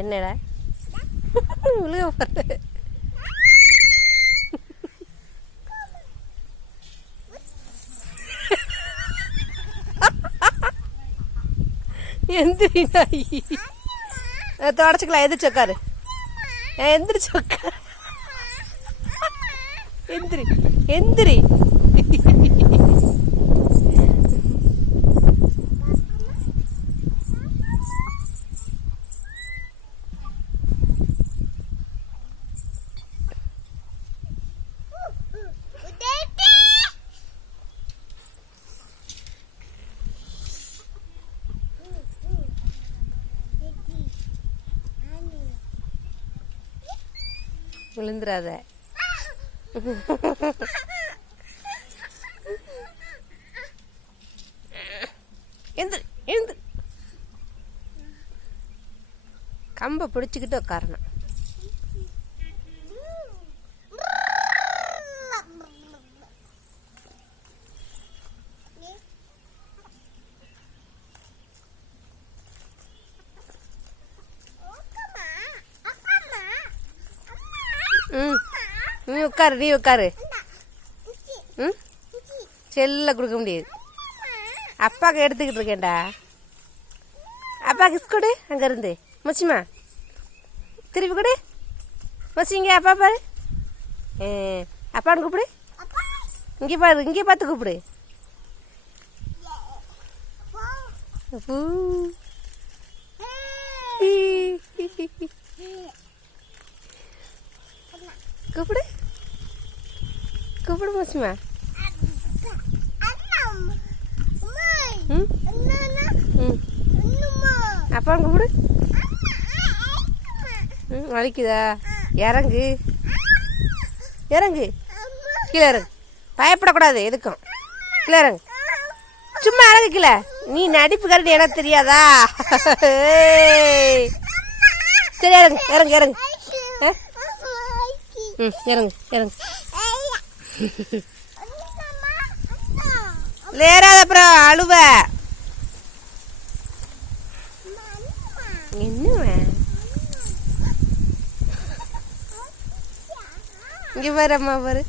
என்னடா விழுக போற? எந்திரி நாய். தொடச்சிக்கலாம். எந்திரிச்சு உட்காரு. எந்திரிச்சு உட்காரு. எந்திரி எந்திரி. விழுந்துடாத. எந்திரி எந்திரி. கம்பை பிடிச்சிக்கிட்டு உட்காரணும். நீ உட்காரு, நீ உட்காரு. செல்ல கொடுக்க முடியாது. அப்பாவுக்கு எடுத்துக்கிட்டு இருக்கேன்டா. அப்பா கிஸ் கொடு. அங்கேருந்து மச்சிமா திருப்பி கொடு. மச்சிங்க அப்பா பாரு. அப்பான்னு கூப்பிடு. இங்கே பாரு, இங்கே பார்த்து கூப்பிடு. கூப்பிடு கூப்பிடு மச்சிமா. அப்பான்னு கூப்பிடு. வலிக்குதா? இறங்கு இறங்கு. கீழே இறங்கு. பயப்படக்கூடாது எதுக்கும். கீழே இறங்கு. சும்மா இறங்கு கீழே. நீ நடிப்பு கரடி எனக்கு தெரியாதா? சரி இறங்கு இறங்கு இறங்கு. இறங்கு இறங்கு. லேராத அப்புறம் அழுவ. என்னவன் இங்க பாரு, அம்மா பாரு.